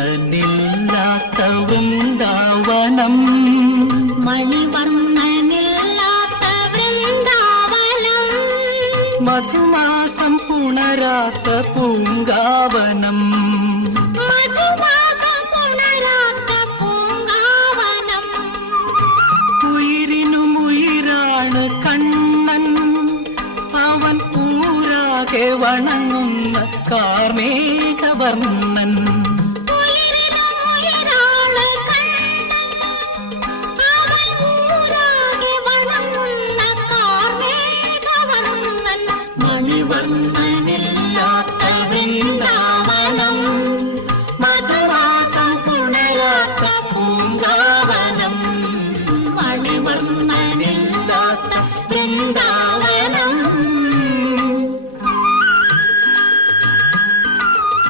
മണിവർണ്ണനില്ലാത്ത വൃന്ദാവനം, മണിവർണ്ണനില്ലാത്ത വൃന്ദാവനം, മധുമാസം പുണരാത്ത പൂങ്കാവനം, മധുമാസം പുണരാത്ത പൂങ്കാവനം. ഉയിരിനും ഉയിരാണ് കണ്ണൻ, അവൻ ഊരാകെ വണങ്ങുന്ന കാർമേഘവർണ്ണൻ.